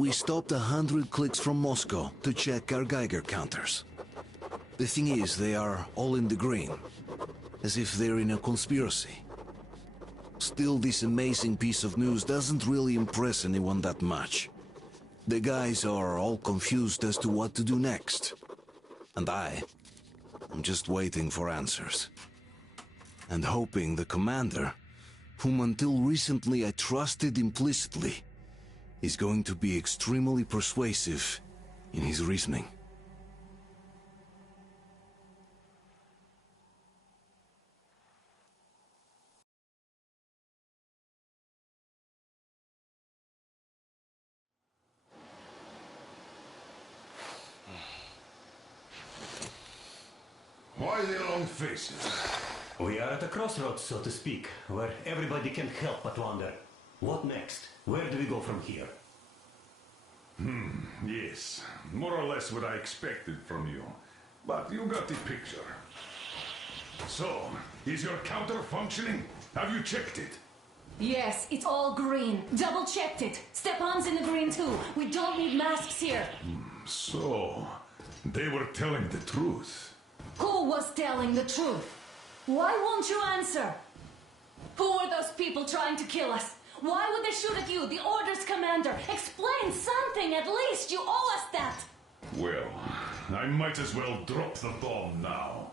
We stopped 100 clicks from Moscow to check our Geiger counters. The thing is, they are all in the green, as if they're in a conspiracy. Still, this amazing piece of news doesn't really impress anyone that much. The guys are all confused as to what to do next. And I'm just waiting for answers. And hoping the commander, whom until recently I trusted implicitly, is going to be extremely persuasive in his reasoning. Why the long faces? We are at a crossroads, so to speak, where everybody can't help but wonder. What next? Where do we go from here? Yes, more or less what I expected from you. But you got the picture. So, is your counter functioning? Have you checked it? Yes, it's all green. Double-checked it. Stepan's in the green too. We don't need masks here. So, they were telling the truth. Who was telling the truth? Why won't you answer? Who were those people trying to kill us? Why would they shoot at you, the Order's commander? Explain something, at least. You owe us that. Well, I might as well drop the bomb now.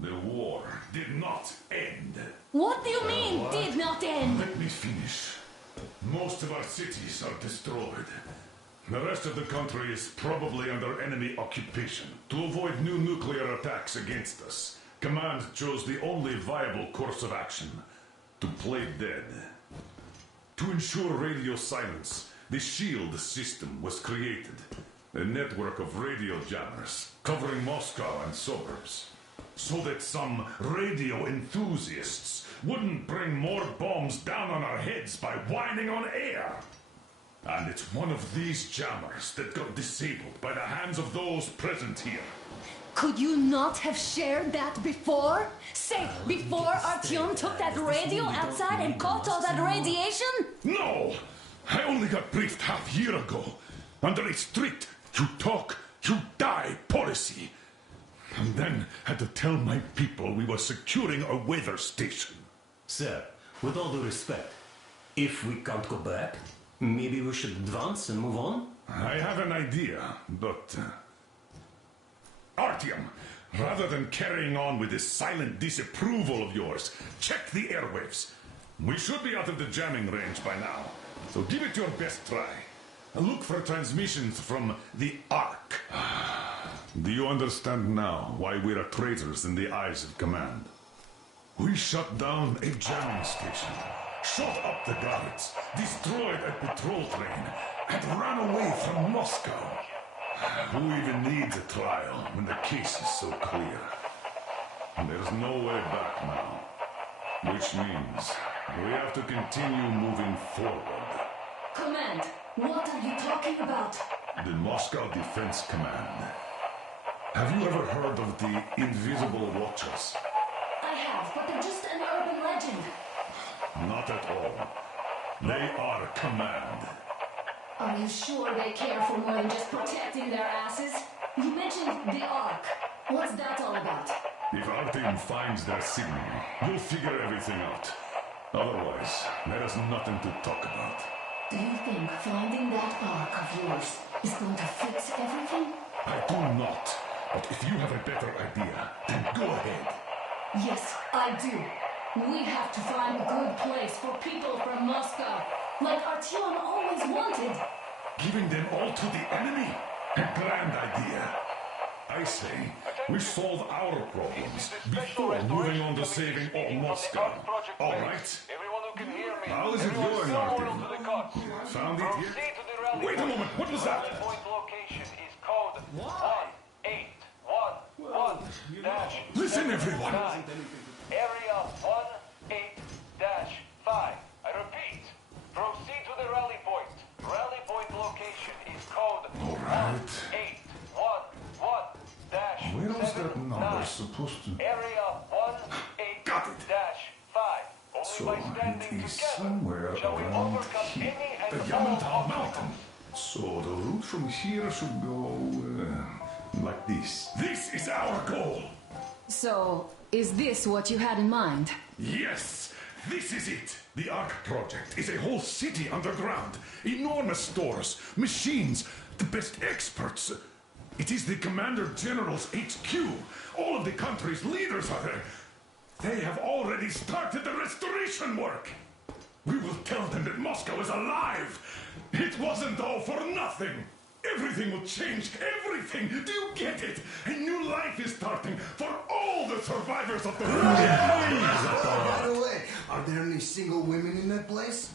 The war did not end. What do you mean, did not end? Let me finish. Most of our cities are destroyed. The rest of the country is probably under enemy occupation. To avoid new nuclear attacks against us, Command chose the only viable course of action: to play dead. To ensure radio silence, the SHIELD system was created. A network of radio jammers covering Moscow and suburbs. So that some radio enthusiasts wouldn't bring more bombs down on our heads by whining on air. And it's one of these jammers that got disabled by the hands of those present here. Could you not have shared that before? Say, before Artyom took that radio outside and caught all that radiation? No! I only got briefed half year ago. Under a strict, you talk, you die policy. And then had to tell my people we were securing a weather station. Sir, with all due respect, if we can't go back, maybe we should advance and move on? I have an idea, but... Artyom, rather than carrying on with this silent disapproval of yours, check the airwaves. We should be out of the jamming range by now, so give it your best try. Look for transmissions from the Ark. Do you understand now why we're traitors in the eyes of Command? We shut down a jamming station, shot up the guards, destroyed a patrol train, and ran away from Moscow. Who even needs a trial when the case is so clear? There's no way back now. Which means we have to continue moving forward. Command, what are you talking about? The Moscow Defense Command. Have you ever heard of the Invisible Watchers? I have, but they're just an urban legend. Not at all. They are Command. Are you sure they care for more than just protecting their asses? You mentioned the Ark. What's that all about? If our team finds their signal, we'll figure everything out. Otherwise, there is nothing to talk about. Do you think finding that Ark of yours is going to fix everything? I do not. But if you have a better idea, then go ahead. Yes, I do. We have to find a good place for people from Moscow, like Artyom always wanted. Giving them all to the enemy? A grand idea. I say, we solve our problems before moving on to saving all Moscow. All right? How is it going, Artyom? Found it yet? Wait a moment, what was that? Listen, everyone! Area 18-5. I repeat, proceed to the rally point. Rally point location is code 1811-7. Where was that number supposed to... Area 18-5. Got it! Only So by standing it is together somewhere shall we around overcome here. any The and all Yamantau Mountain. So the route from here should go like this. This is our goal! So, is this what you had in mind? Yes! This is it! The Ark Project is a whole city underground. Enormous stores, machines, the best experts. It is the Commander General's HQ. All of the country's leaders are there. They have already started the restoration work. We will tell them that Moscow is alive. It wasn't all for nothing. Everything will change. Everything. Do you get it? A new life is starting for all the survivors of the war. By the way, are there any single women in that place?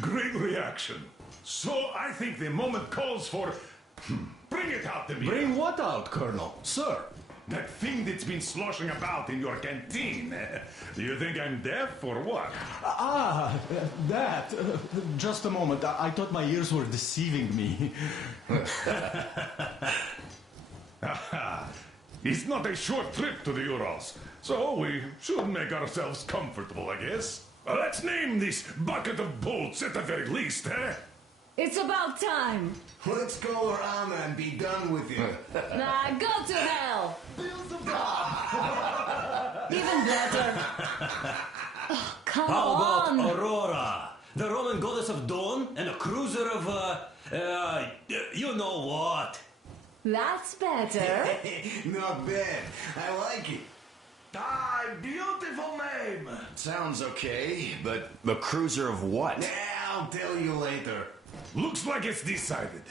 Great reaction. So I think the moment calls for... Bring it out to me. Bring what out, Colonel? Sir? That thing that's been sloshing about in your canteen. Do you think I'm deaf or what? That. Just a moment. I thought my ears were deceiving me. It's not a short trip to the Urals, so we should make ourselves comfortable, I guess. Let's name this bucket of bolts at the very least, eh? It's about time! Let's call her Anna and be done with it. Nah, go to hell! Even better. Oh, come How about on! Aurora, the Roman goddess of dawn, and a cruiser of, you know what? That's better. Not bad. I like it. Ah, beautiful name. Sounds okay, but The cruiser of what? I'll tell you later. Looks like it's decided.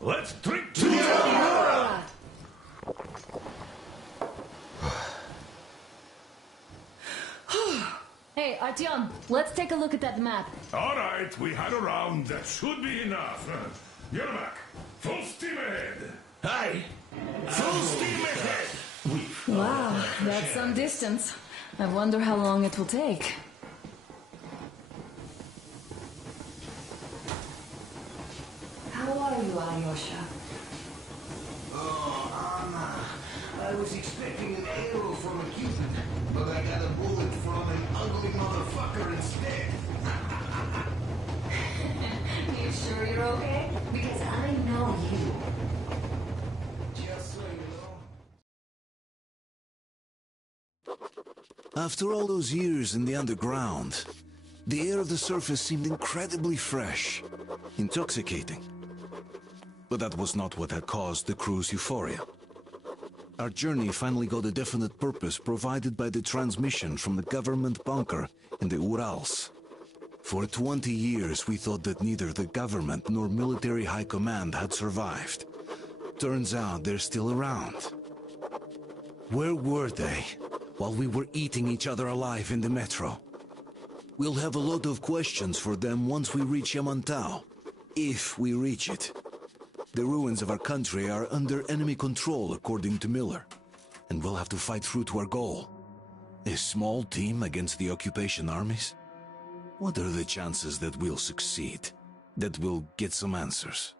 Let's drink to the Aurora! Hey, Artyom, let's take a look at that map. All right, we had a round. That should be enough. Yermak, full steam ahead. Aye. Full steam ahead. Wow, that's some distance. I wonder how long it will take. How are you, Alyosha? Oh, Anna. I was expecting an arrow from a Cupid, but I got a bullet from an ugly motherfucker instead. You sure you're okay? Because I know you. Just so you know. After all those years in the underground, the air of the surface seemed incredibly fresh, intoxicating. But that was not what had caused the crew's euphoria. Our journey finally got a definite purpose provided by the transmission from the government bunker in the Urals. For 20 years we thought that neither the government nor military high command had survived. Turns out they're still around. Where were they while we were eating each other alive in the metro? We'll have a lot of questions for them once we reach Yamantau, if we reach it. The ruins of our country are under enemy control, according to Miller, and we'll have to fight through to our goal. A small team against the occupation armies? What are the chances that we'll succeed? That we'll get some answers?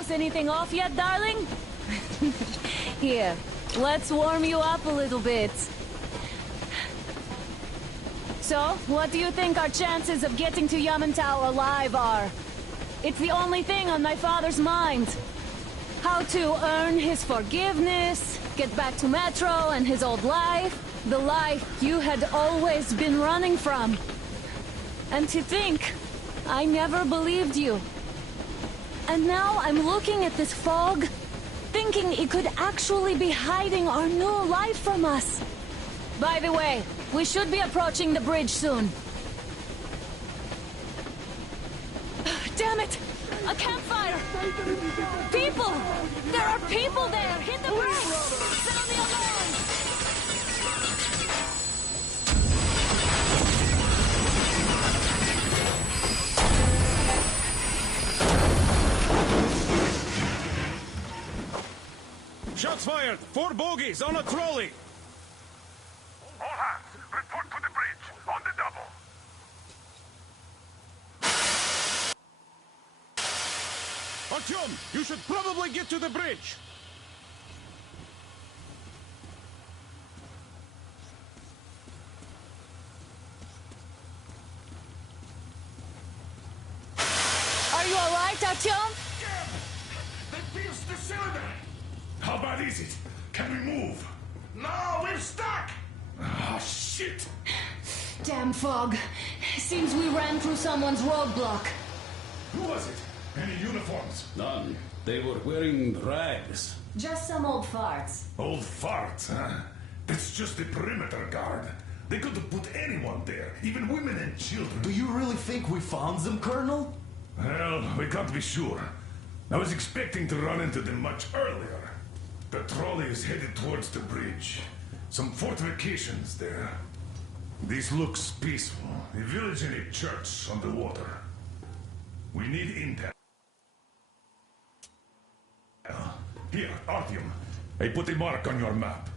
froze anything off yet, darling? Here, let's warm you up a little bit. So, what do you think our chances of getting to Yamantau alive are? It's the only thing on my father's mind. How to earn his forgiveness, get back to Metro and his old life. The life you had always been running from. And to think, I never believed you. And now I'm looking at this fog, thinking it could actually be hiding our new life from us. By the way, we should be approaching the bridge soon. Damn it! A campfire! People! There are people there! Hit the brakes! Sound the alarm! Shots fired! 4 bogies on a trolley! All hands, report to the bridge, on the double. Artyom, you should probably get to the bridge! Are you alright, Artyom? They pierced the cylinder! How bad is it? Can we move? No, we're stuck! Ah, shit! Damn fog. Seems we ran through someone's roadblock. Who was it? Any uniforms? None. They were wearing rags. Just some old farts. Old farts, huh? That's just the perimeter guard. They could have put anyone there, even women and children. Do you really think we found them, Colonel? Well, we can't be sure. I was expecting to run into them much earlier. The trolley is headed towards the bridge. Some fortifications there. This looks peaceful. A village and a church on the water. We need intel. Here, Artyom. I put a mark on your map.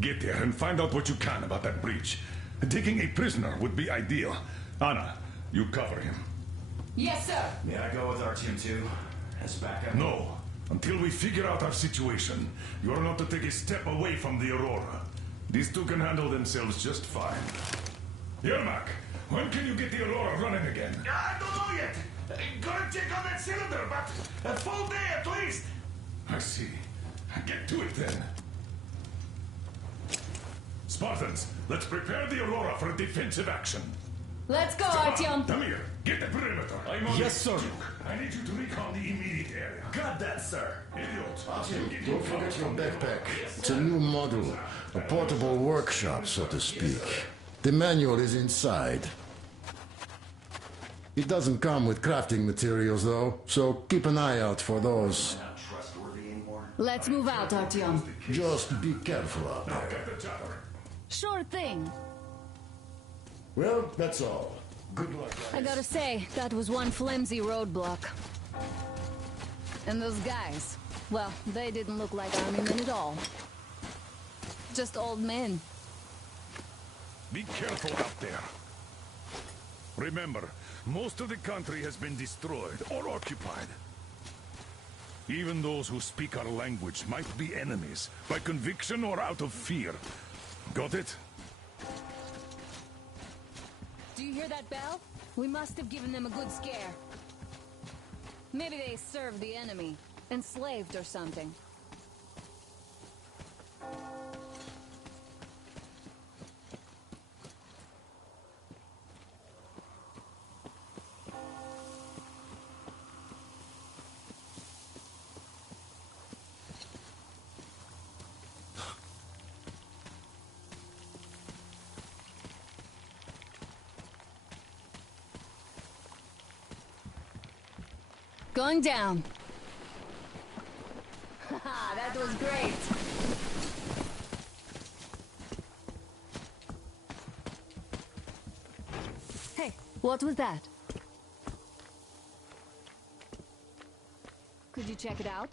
Get there and find out what you can about that bridge. Taking a prisoner would be ideal. Anna, you cover him. Yes, sir. May I go with Artyom too? As backup? No. Until we figure out our situation, you are not to take a step away from the Aurora. These two can handle themselves just fine. Yermak, when can you get the Aurora running again? I don't know yet. Gotta check on that cylinder, but a full day at least. I see. Get to it then. Spartans, let's prepare the Aurora for a defensive action. Let's go, Come Artyom. on, Tamir, get the perimeter. I'm on Yes, it. sir. Duke, I need you to recon the immediate area. Got that, sir. Idiot. Don't forget your backpack. It's a new model. A portable workshop, so to speak. The manual is inside. It doesn't come with crafting materials, though, so keep an eye out for those. Not trustworthy anymore. Let's move out, Artyom. Just be careful out there. Get the chatter. Sure thing. Well, that's all. Good luck, guys. I gotta say, that was one flimsy roadblock. And those guys, well, they didn't look like army men at all. Just old men. Be careful out there. Remember, most of the country has been destroyed or occupied. Even those who speak our language might be enemies, by conviction or out of fear. Got it? Do you hear that bell? We must have given them a good scare. Maybe they served the enemy, enslaved or something. Going down. Haha, that was great. Hey, what was that? Could you check it out?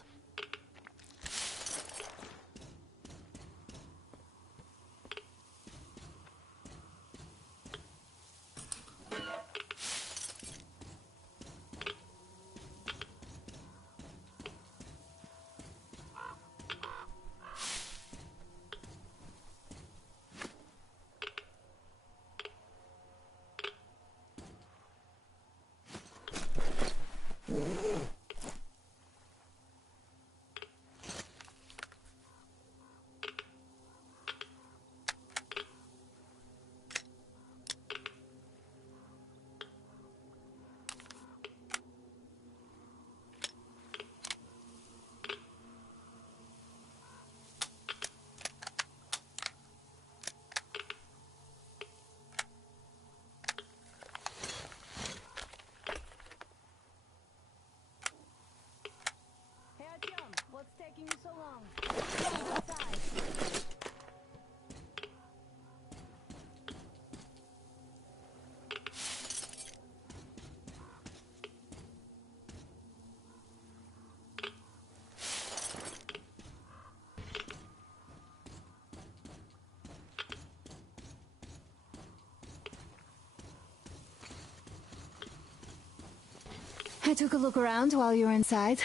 I took a look around while you were inside.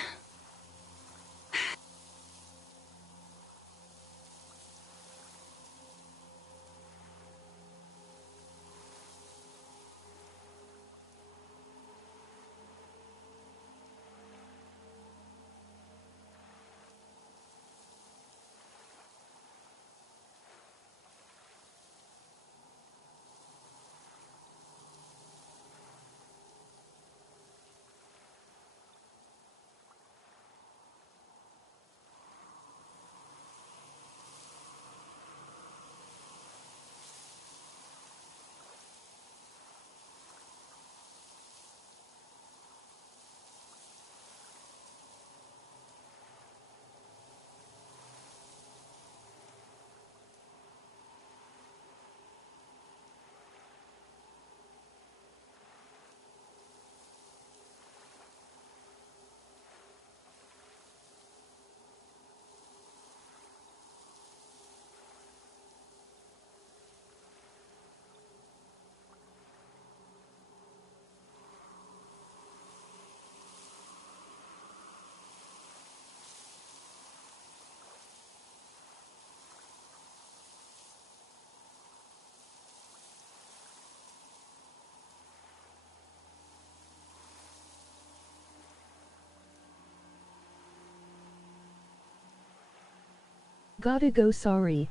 Gotta go, sorry.